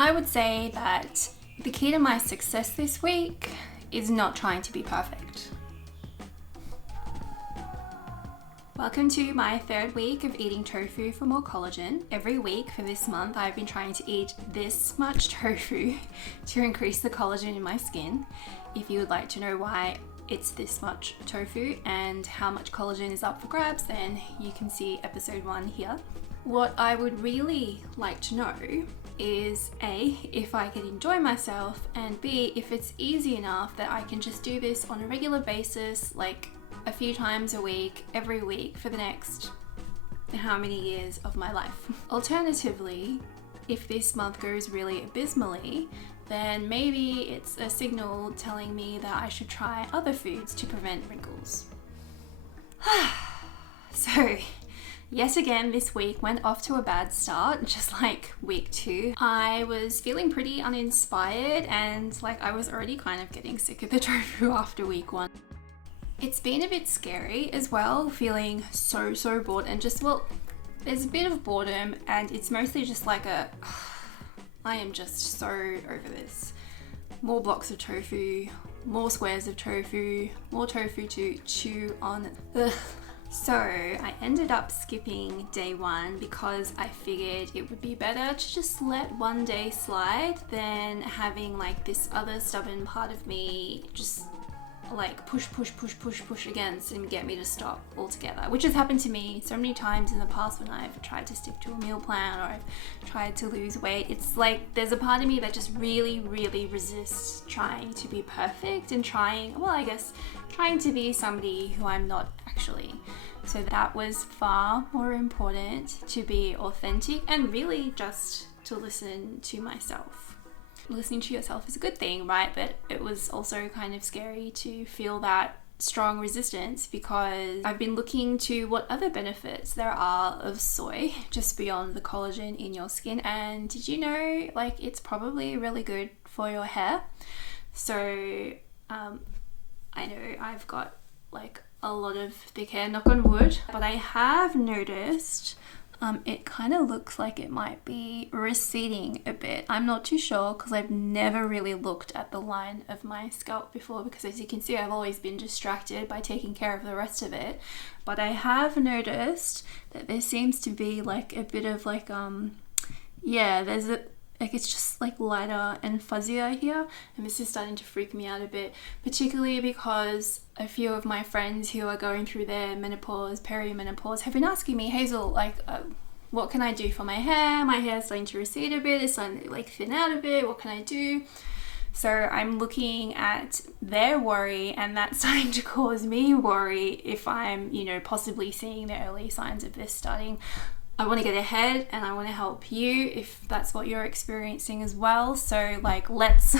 I would say that the key to my success this week is not trying to be perfect. Welcome to my third week of eating tofu for more collagen. Every week for this month, I've been trying to eat this much tofu to increase the collagen in my skin. If you would like to know why it's this much tofu and how much collagen is up for grabs, then you can see episode 1 here. What I would really like to know is A, if I can enjoy myself, and B, if it's easy enough that I can just do this on a regular basis, like a few times a week, every week for the next how many years of my life. Alternatively, if this month goes really abysmally, then maybe it's a signal telling me that I should try other foods to prevent wrinkles. So, yet again, this week went off to a bad start, just like week 2. I was feeling pretty uninspired and like I was already kind of getting sick of the tofu after week 1. It's been a bit scary as well, feeling so bored and just, well, there's a bit of boredom and it's mostly just like I am just so over this. More blocks of tofu, more squares of tofu, more tofu to chew on. Ugh. So I ended up skipping day 1 because I figured it would be better to just let one day slide than having like this other stubborn part of me just like push against and get me to stop altogether, which has happened to me so many times in the past when I've tried to stick to a meal plan or I've tried to lose weight. It's like there's a part of me that just really resists trying to be perfect and trying to be somebody who I'm not actually. So that was far more important, to be authentic and really just to listen to myself. Listening to yourself is a good thing, right? But it was also kind of scary to feel that strong resistance because I've been looking to what other benefits there are of soy just beyond the collagen in your skin. And did you know, like, it's probably really good for your hair? So I know I've got like a lot of thick hair, knock on wood, but I have noticed it kind of looks like it might be receding a bit. I'm not too sure because I've never really looked at the line of my scalp before because, as you can see, I've always been distracted by taking care of the rest of it. But I have noticed that there seems to be like a bit of like there's a like it's just like lighter and fuzzier here, and this is starting to freak me out a bit, particularly because a few of my friends who are going through their menopause, perimenopause, have been asking me, Hazel, like what can I do for my hair? My hair's starting to recede a bit, it's starting to like thin out a bit, what can I do? So I'm looking at their worry, and that's starting to cause me worry if I'm, possibly seeing the early signs of this starting. I want to get ahead and I want to help you if that's what you're experiencing as well. So like let's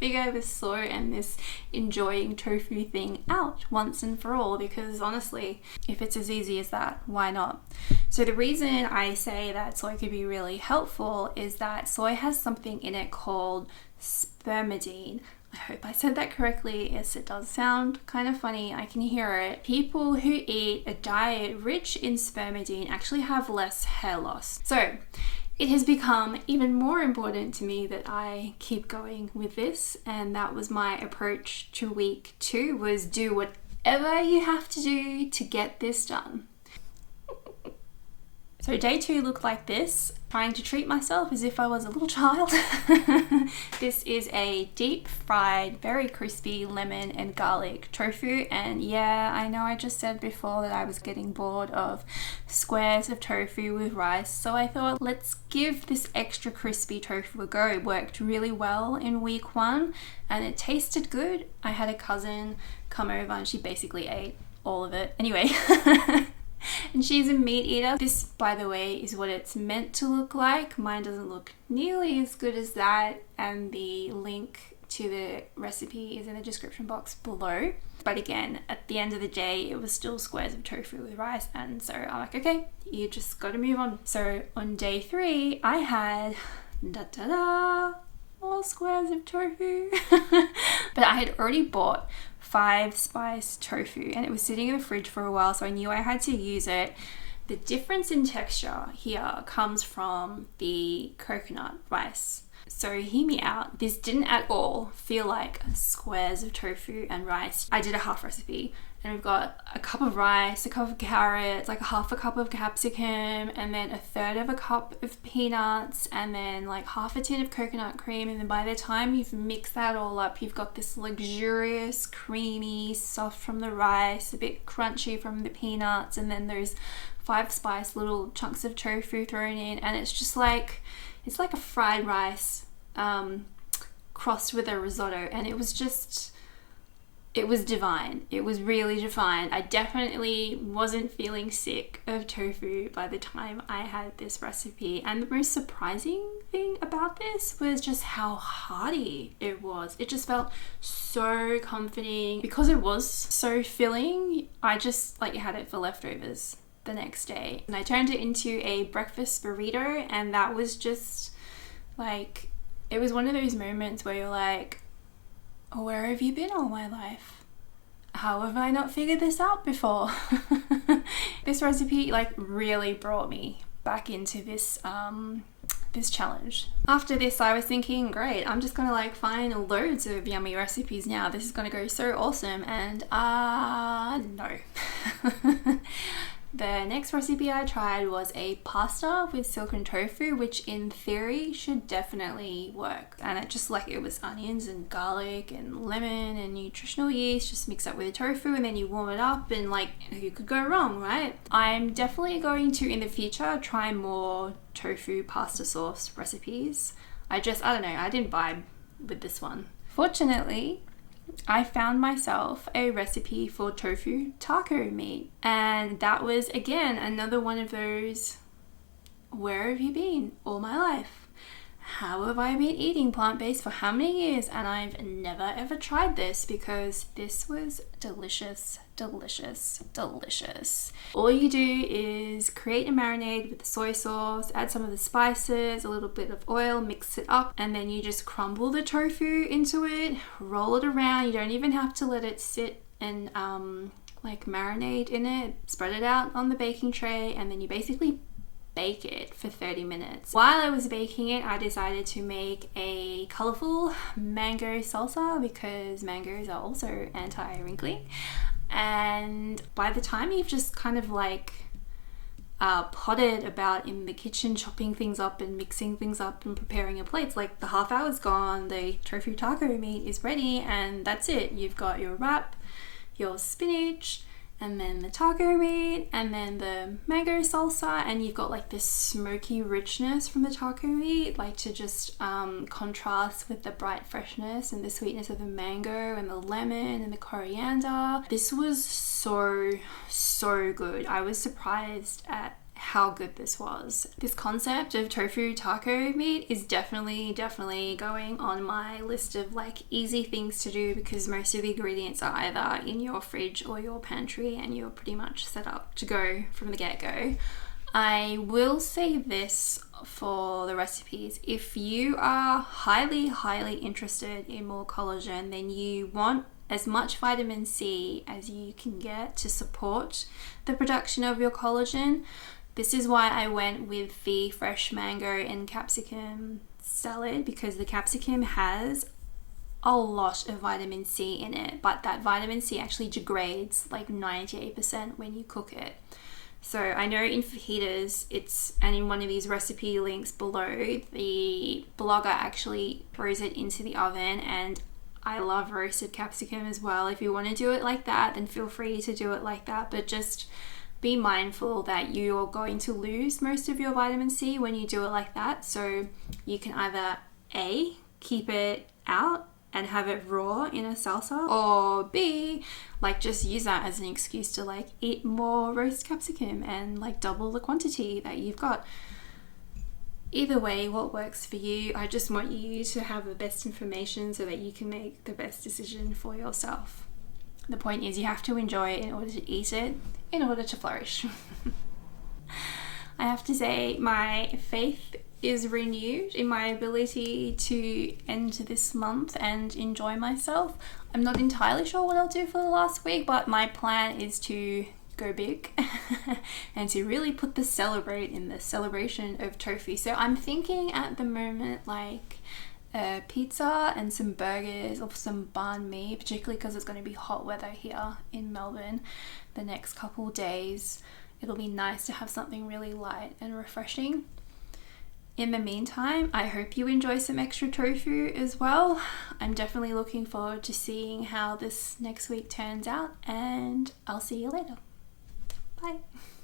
figure this soy and this enjoying tofu thing out once and for all, because honestly, if it's as easy as that, why not? So the reason I say that soy could be really helpful is that soy has something in it called spermidine. I hope I said that correctly. Yes, it does sound kind of funny. I can hear it. People who eat a diet rich in spermidine actually have less hair loss. So it has become even more important to me that I keep going with this, and that was my approach to week 2, was do whatever you have to do to get this done. So day 2 looked like this, trying to treat myself as if I was a little child. This is a deep fried, very crispy lemon and garlic tofu. And yeah, I know I just said before that I was getting bored of squares of tofu with rice. So I thought, let's give this extra crispy tofu a go. It worked really well in week 1 and it tasted good. I had a cousin come over and she basically ate all of it. Anyway. And she's a meat eater. This, by the way, is what it's meant to look like. Mine doesn't look nearly as good as that, and the link to the recipe is in the description box below. But again, at the end of the day, it was still squares of tofu with rice, and so I'm like, okay, you just gotta move on. So on day 3, I had more squares of tofu. But I had already bought 5 spice tofu and it was sitting in the fridge for a while, so I knew I had to use it The difference in texture here comes from the coconut rice. So hear me out. This didn't at all feel like squares of tofu and rice. I did a half recipe and we've got a cup of rice, a cup of carrots, like half a cup of capsicum, and then a third of a cup of peanuts, and then like half a tin of coconut cream. And then by the time you've mixed that all up, you've got this luxurious, creamy, soft from the rice, a bit crunchy from the peanuts, and then those 5 spice little chunks of tofu thrown in, and it's just like, it's like a fried rice crossed with a risotto, and it was divine. It was really divine. I definitely wasn't feeling sick of tofu by the time I had this recipe, and the most surprising thing about this was just how hearty it was. It just felt so comforting. Because it was so filling, I just like had it for leftovers the next day, and I turned it into a breakfast burrito, and that was just like, it was one of those moments where you're like, oh, where have you been all my life? How have I not figured this out before? This recipe like really brought me back into this this challenge. After this, I was thinking, great, I'm just gonna like find loads of yummy recipes now. This is gonna go so awesome, and no. The next recipe I tried was a pasta with silken tofu, which in theory should definitely work. And it just like, it was onions and garlic and lemon and nutritional yeast just mixed up with the tofu, and then you warm it up, and like, who could go wrong, right? I'm definitely going to in the future try more tofu pasta sauce recipes. I don't know, I didn't vibe with this one. Fortunately, I found myself a recipe for tofu taco meat, and that was again another one of those, where have you been all my life? How have I been eating plant-based for how many years, and I've never ever tried this? Because this was delicious, delicious, delicious. All you do is create a marinade with the soy sauce, add some of the spices, a little bit of oil, mix it up, and then you just crumble the tofu into it, roll it around. You don't even have to let it sit and like marinate in it. Spread it out on the baking tray, and then you basically bake it for 30 minutes. While I was baking it, I decided to make a colorful mango salsa because mangoes are also anti-wrinkly. And by the time you've just kind of like potted about in the kitchen, chopping things up and mixing things up and preparing your plates, like the half hour's gone, the tofu taco meat is ready, and that's it. You've got your wrap, your spinach, and then the taco meat, and then the mango salsa, and you've got like this smoky richness from the taco meat, like to just contrast with the bright freshness and the sweetness of the mango and the lemon and the coriander. This was so good. I was surprised at how good this was. This concept of tofu taco meat is definitely going on my list of like easy things to do, because most of the ingredients are either in your fridge or your pantry and you're pretty much set up to go from the get-go. I will say this for the recipes: if you are highly interested in more collagen, then you want as much vitamin C as you can get to support the production of your collagen. This is why I went with the fresh mango and capsicum salad, because the capsicum has a lot of vitamin C in it, but that vitamin C actually degrades like 98% when you cook it. So I know in fajitas, and in one of these recipe links below, the blogger actually throws it into the oven, and I love roasted capsicum as well. If you want to do it like that, then feel free to do it like that, but just be mindful that you're going to lose most of your vitamin C when you do it like that. So you can either A, keep it out and have it raw in a salsa, or B, like just use that as an excuse to like eat more roast capsicum and like double the quantity that you've got. Either way, what works for you. I just want you to have the best information so that you can make the best decision for yourself. The point is, you have to enjoy it in order to eat it, in order to flourish. I have to say, my faith is renewed in my ability to end this month and enjoy myself. I'm not entirely sure what I'll do for the last week, but my plan is to go big and to really put the celebrate in the celebration of tofu. So I'm thinking at the moment like a pizza and some burgers or some banh mi, particularly because it's going to be hot weather here in Melbourne the next couple days. It'll be nice to have something really light and refreshing. In the meantime, I hope you enjoy some extra tofu as well. I'm definitely looking forward to seeing how this next week turns out, and I'll see you later. Bye.